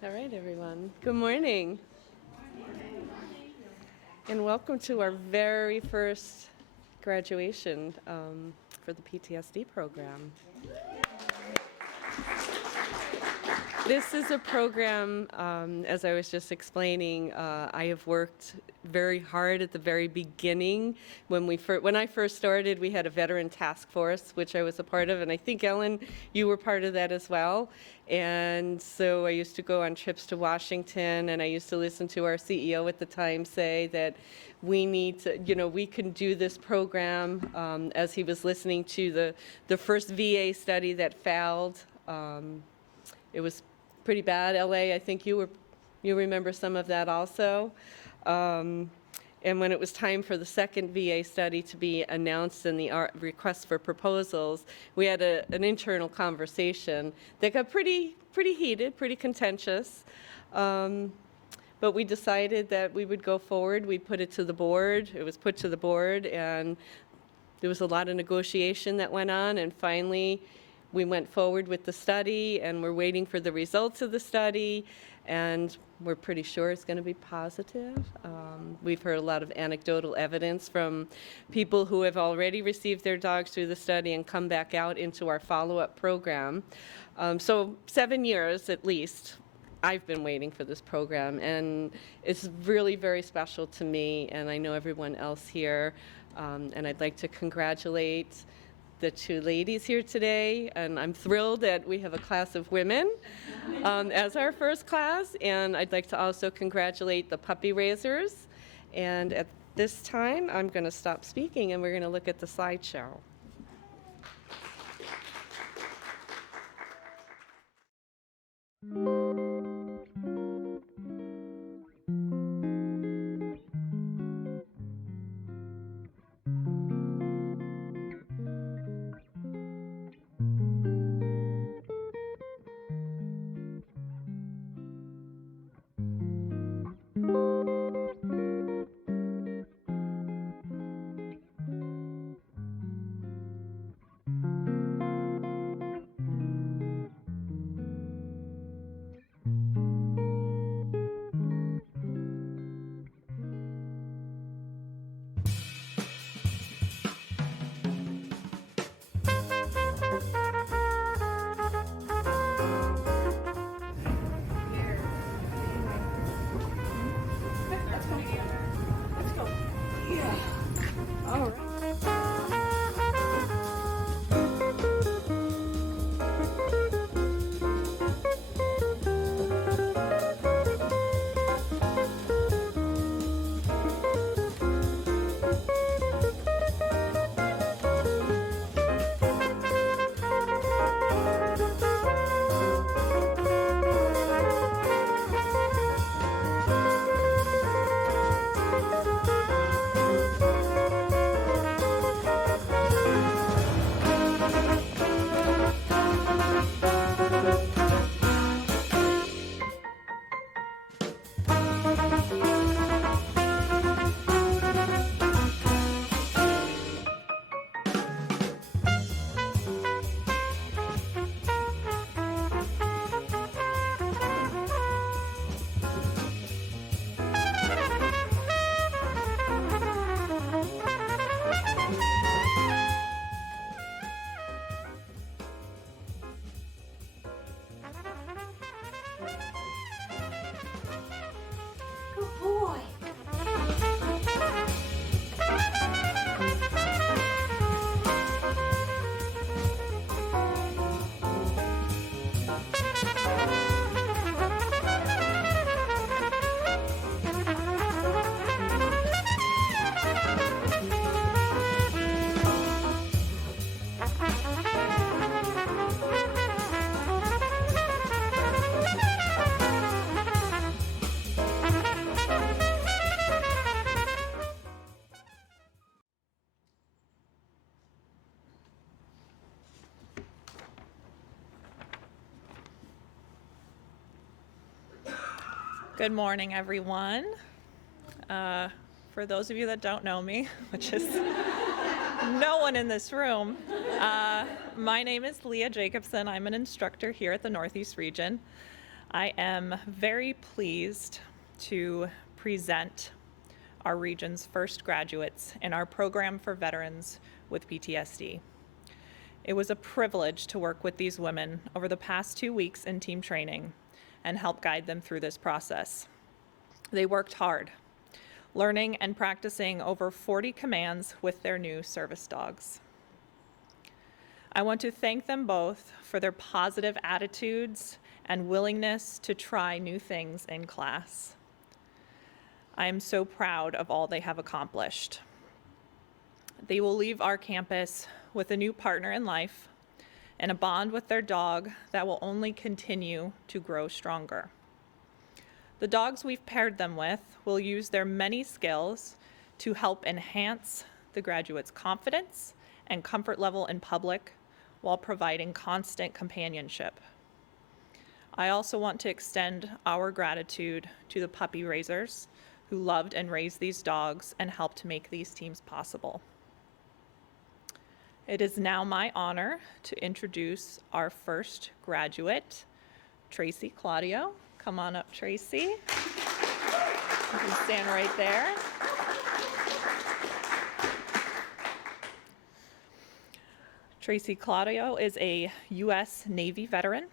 All right, everyone. Good morning. And welcome to our very first graduation for the PTSD program. This is a program, as I was just explaining, I have worked very hard at the very beginning. When I first started, we had a veteran task force, which I was a part of, and I think, Ellen, you were part of that as well. And so I used to go on trips to Washington, and I used to listen to our CEO at the time say that we need to, we can do this program, as he was listening to the first VA study that failed. It was pretty bad. LA, I think you remember some of that also. And when it was time for the second VA study to be announced in the request for proposals, we had an internal conversation that got pretty heated, pretty contentious. But we decided that we would go forward. We'd put it to the board. It was put to the board, and there was a lot of negotiation that went on, and finally we went forward with the study, and we're waiting for the results of the study, and we're pretty sure it's going to be positive. We've heard a lot of anecdotal evidence from people who have already received their dogs through the study and come back out into our follow-up program. So 7 years at least I've been waiting for this program, and it's really very special to me, and I know everyone else here, and I'd like to congratulate the two ladies here today, and I'm thrilled that we have a class of women as our first class, and I'd like to also congratulate the puppy raisers. And at this time, I'm going to stop speaking, and we're going to look at the slideshow. Good morning, everyone. For those of you that don't know me, which is no one in this room, my name is Leah Jacobson. I'm an instructor here at the Northeast region. I am very pleased to present our region's first graduates in our program for veterans with PTSD. It was a privilege to work with these women over the past 2 weeks in team training and help guide them through this process. They worked hard, learning and practicing over 40 commands with their new service dogs. I want to thank them both for their positive attitudes and willingness to try new things in class. I am so proud of all they have accomplished. They will leave our campus with a new partner in life and a bond with their dog that will only continue to grow stronger. The dogs we've paired them with will use their many skills to help enhance the graduates' confidence and comfort level in public while providing constant companionship. I also want to extend our gratitude to the puppy raisers who loved and raised these dogs and helped make these teams possible. It is now my honor to introduce our first graduate, Tracy Claudio. Come on up, Tracy. You can stand right there. Tracy Claudio is a U.S. Navy veteran,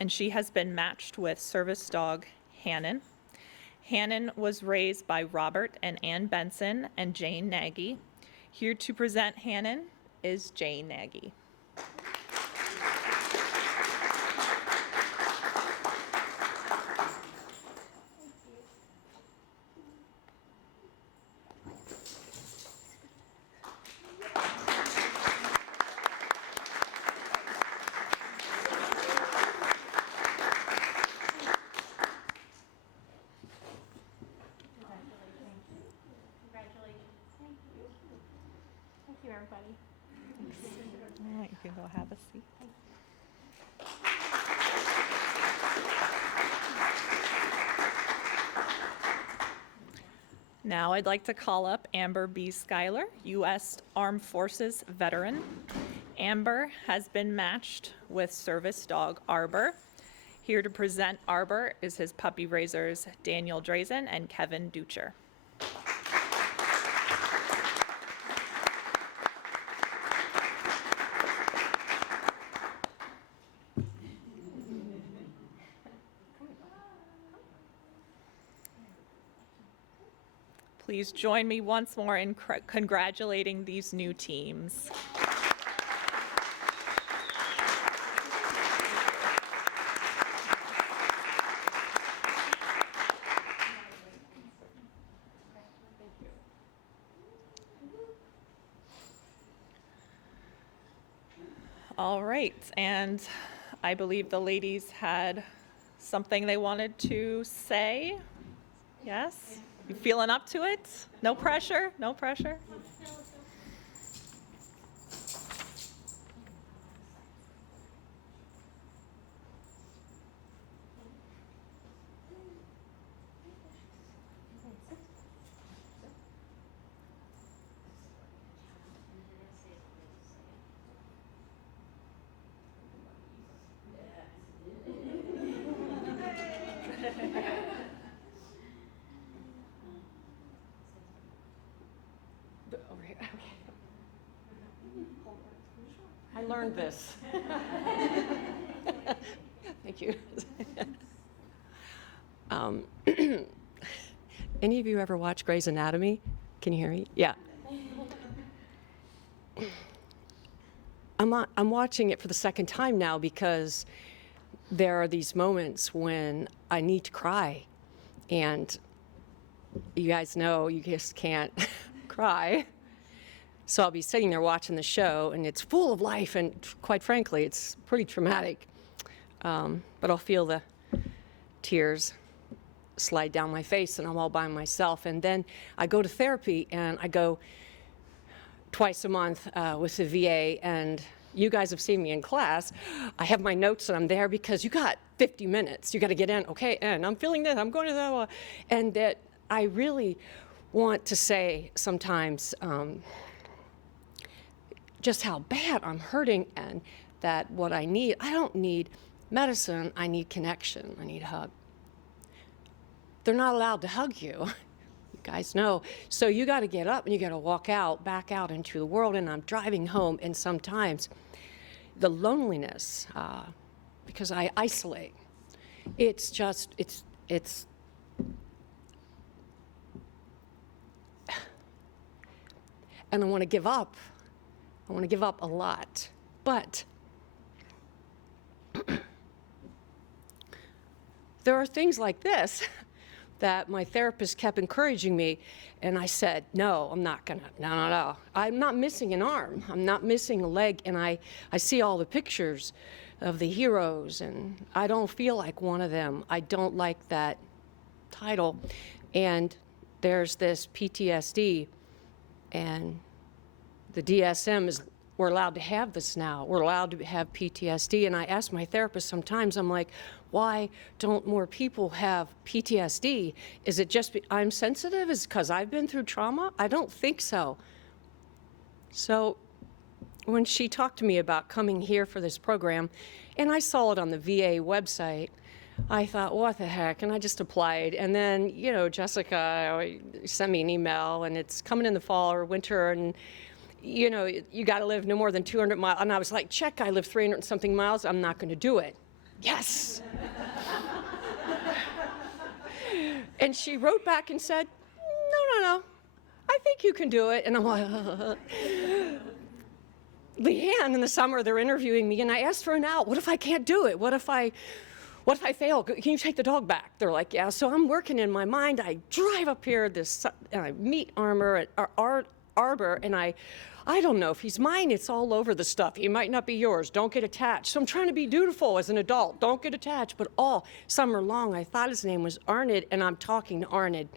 and she has been matched with service dog Hannon. Hannon was raised by Robert and Ann Benson and Jane Nagy. Here to present Hannon is Jane Nagy. Thank you, everybody. All right, you can go have a seat. Now I'd like to call up Amber B. Schuyler, U.S. Armed Forces veteran. Amber has been matched with service dog Arbor. Here to present Arbor is his puppy raisers Daniel Drazen and Kevin Ducher. Please join me once more in congratulating these new teams. All right, and I believe the ladies had something they wanted to say. Yes? You feeling up to it? No pressure? No pressure? I learned this. Thank you. Any of you ever watch Grey's Anatomy? Can you hear me? Yeah. I'm watching it for the second time now because there are these moments when I need to cry, and you guys know you just can't cry. So I'll be sitting there watching the show, and it's full of life, and quite frankly, it's pretty traumatic. But I'll feel the tears slide down my face, and I'm all by myself. And then I go to therapy, and I go twice a month with the VA, and you guys have seen me in class. I have my notes, and I'm there because you got 50 minutes. You got to get in, okay, and I'm feeling this, I'm going to that one. And that I really want to say sometimes, just how bad I'm hurting, and that what I need, I don't need Medicine, I need connection. I need a hug. They're not allowed to hug you. You guys know. So you got to get up and you got to walk out, back out into the world. And I'm driving home, and sometimes the loneliness, because I isolate, it's just, it's, and I want to give up. I want to give up a lot. But there are things like this that my therapist kept encouraging me, and I said, no, I'm not gonna, no. I'm not missing an arm. I'm not missing a leg, and I see all the pictures of the heroes, and I don't feel like one of them. I don't like that title. And there's this PTSD, and the DSM is, we're allowed to have this now. We're allowed to have PTSD. And I ask my therapist sometimes, I'm like, why don't more people have PTSD? Is it just I'm sensitive? Is it because I've been through trauma? I don't think so. So when she talked to me about coming here for this program, and I saw it on the VA website, I thought, what the heck? And I just applied. And then, you know, Jessica sent me an email, and it's coming in the fall or winter, and you know, you got to live no more than 200 miles. And I was like, check, I live 300 and something miles. I'm not going to do it. Yes. And she wrote back and said, no. I think you can do it. And I'm like, Leanne, in the summer, they're interviewing me, and I asked for an out. What if I can't do it? What if I fail? Can you take the dog back? They're like, yeah. So I'm working in my mind. I drive up here, and I meet Arbor, and I don't know if he's mine. It's all over the stuff. He might not be yours. Don't get attached. So I'm trying to be dutiful as an adult. Don't get attached. But all summer long, I thought his name was Arnid, and I'm talking to Arnid.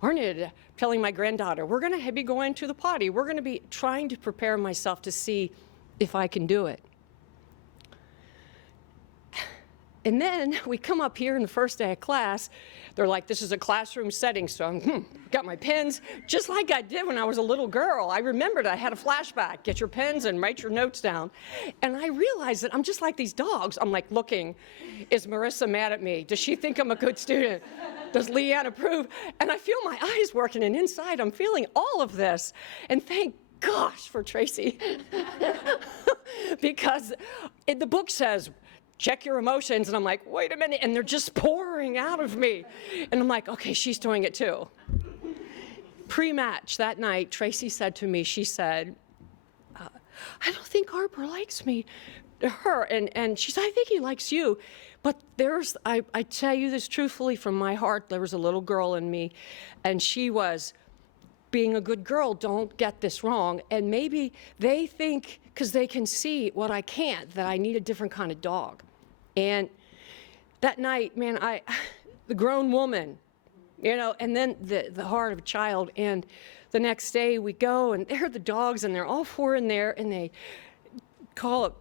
Arnid, telling my granddaughter, we're going to be going to the potty. We're going to be trying to prepare myself to see if I can do it. And then we come up here in the first day of class. They're like, this is a classroom setting, so I'm got my pens, just like I did when I was a little girl. I remembered I had a flashback. Get your pens and write your notes down. And I realized that I'm just like these dogs. I'm like looking, is Marissa mad at me? Does she think I'm a good student? Does Leanne approve? And I feel my eyes working, and inside I'm feeling all of this. And thank gosh for Tracy. Because the book says, check your emotions, and I'm like, wait a minute, and they're just pouring out of me. And I'm like, okay, she's doing it too. Pre-match that night, Tracy said to me, she said, I don't think Arbor likes me, her, and she said, I think he likes you. But I tell you this truthfully from my heart, there was a little girl in me, and she was being a good girl, don't get this wrong. And maybe they think, because they can see what I can't, that I need a different kind of dog. And that night, man, the grown woman, you know, and then the heart of a child. And the next day we go, and there are the dogs, and they're all four in there, and they call up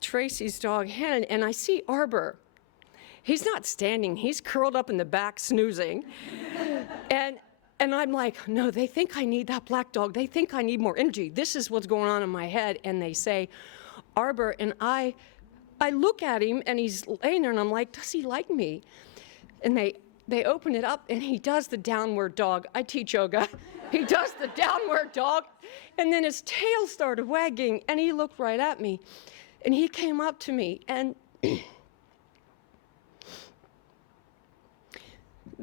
Tracy's dog, Hen, and I see Arbor. He's not standing, he's curled up in the back snoozing. And I'm like, no, they think I need that black dog. They think I need more energy. This is what's going on in my head. And they say, Arbor, and I look at him, and he's laying there, and I'm like, does he like me? And they open it up, and he does the downward dog. I teach yoga. He does the downward dog, and then his tail started wagging, and he looked right at me. And he came up to me, and the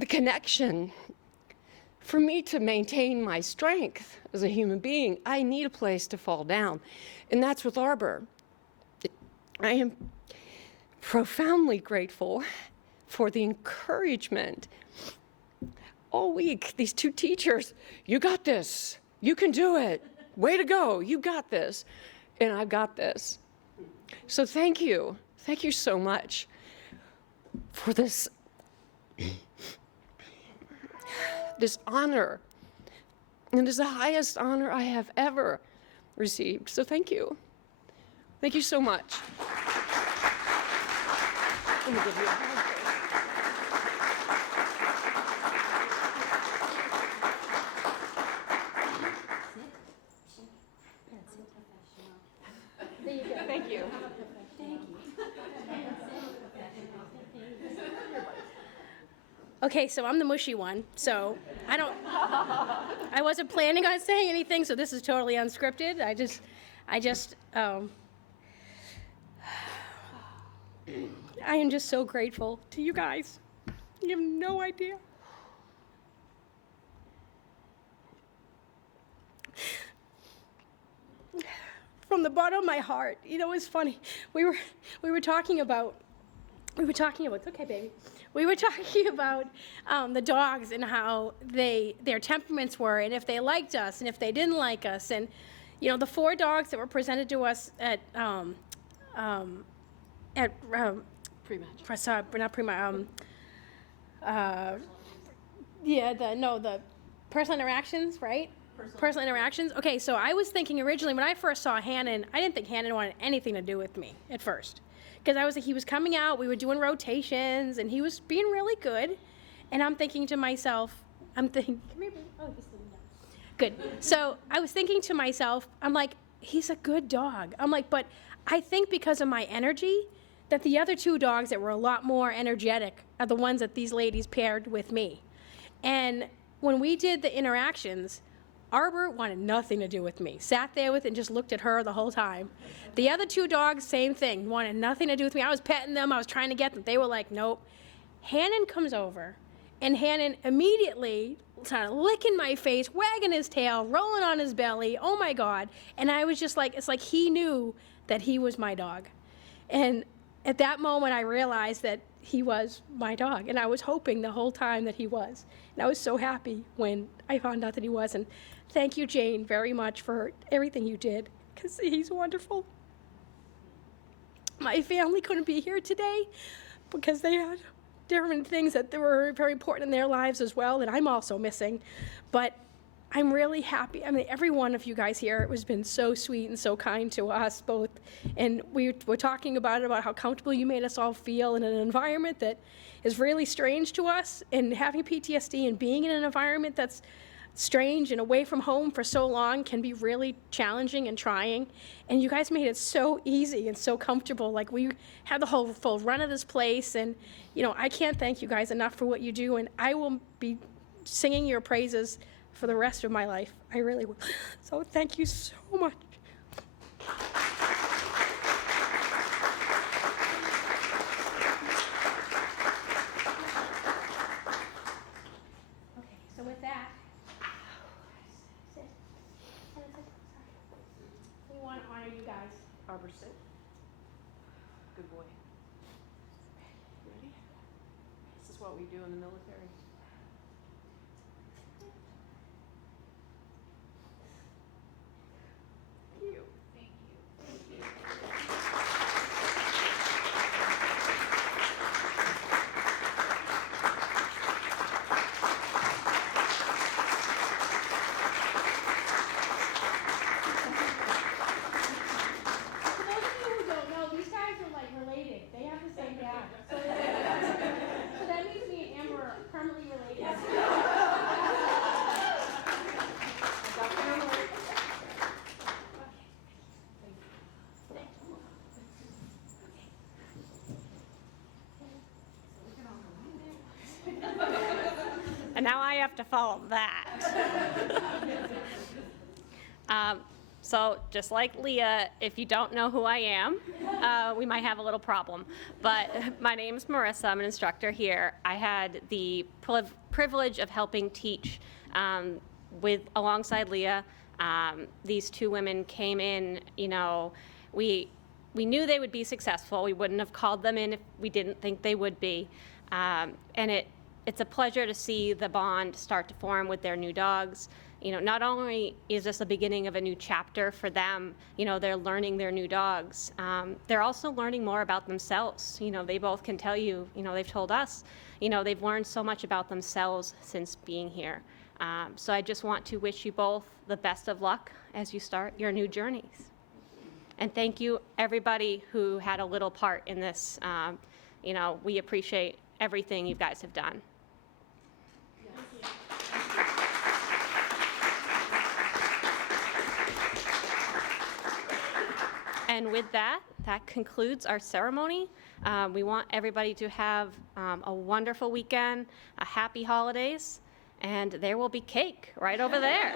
connection, for me to maintain my strength as a human being, I need a place to fall down. And that's with Arbor. I am profoundly grateful for the encouragement all week. These two teachers, you got this. You can do it. Way to go. You got this. And I've got this. So thank you. Thank you so much for this honor. And it is the highest honor I have ever received. So thank you. Thank you so much. Let me give you a hug. There you go. Thank you. Thank you. Okay, so I'm the mushy one, so I wasn't planning on saying anything, so this is totally unscripted. I am just so grateful to you guys. You have no idea. From the bottom of my heart, it's funny. We were talking about, it's okay, baby. We were talking about the dogs and how their temperaments were, and if they liked us, and if they didn't like us, and the 4 dogs that were presented to us at Pre-match. sorry, not pre-match. The personal interactions, right? Personal interactions. Okay, so I was thinking originally when I first saw Hannon, I didn't think Hannon wanted anything to do with me at first. Because he was coming out, we were doing rotations, and he was being really good. And I'm thinking to myself, come here, baby. Oh, he's sitting down. Good. So I was thinking to myself, I'm like, he's a good dog. I'm like, but I think because of my energy, that the other 2 dogs that were a lot more energetic are the ones that these ladies paired with me. And when we did the interactions, Arbor wanted nothing to do with me. Sat there with and just looked at her the whole time. The other 2 dogs, same thing, wanted nothing to do with me. I was petting them, I was trying to get them. They were like, nope. Hannon comes over, and Hannon immediately started licking my face, wagging his tail, rolling on his belly. Oh my God. And I was just like, it's like he knew that he was my dog. And at that moment, I realized that he was my dog, and I was hoping the whole time that he was. And I was so happy when I found out that he was. And thank you, Jane, very much for everything you did, because he's wonderful. My family couldn't be here today because they had different things that were very important in their lives as well that I'm also missing. But I'm really happy. I mean, every one of you guys here has been so sweet and so kind to us both. And we were talking about how comfortable you made us all feel in an environment that is really strange to us. And having PTSD and being in an environment that's strange and away from home for so long can be really challenging and trying. And you guys made it so easy and so comfortable. Like, we had the whole full run of this place. And, I can't thank you guys enough for what you do. And I will be singing your praises for the rest of my life. I really will. So thank you so much. Okay, so with that, sit. We want to honor you guys. Arbor, sit. Good boy. Ready? This is what we do in the military. For those of you who don't know, these guys are like related. They have the same dad. So that means me and Amber are permanently related. And now I have to follow that. So just like Leah, if you don't know who I am, we might have a little problem. But my name's Marissa. I'm an instructor here. I had the privilege of helping teach alongside Leah. These 2 women came in, we knew they would be successful. We wouldn't have called them in if we didn't think they would be. And it's a pleasure to see the bond start to form with their new dogs. Not only is this the beginning of a new chapter for them, they're learning their new dogs, they're also learning more about themselves. They both can tell you, they've told us, they've learned so much about themselves since being here. So I just want to wish you both the best of luck as you start your new journeys. And thank you, everybody who had a little part in this. We appreciate everything you guys have done. And with that, that concludes our ceremony. We want everybody to have a wonderful weekend, a happy holidays, and there will be cake right over there.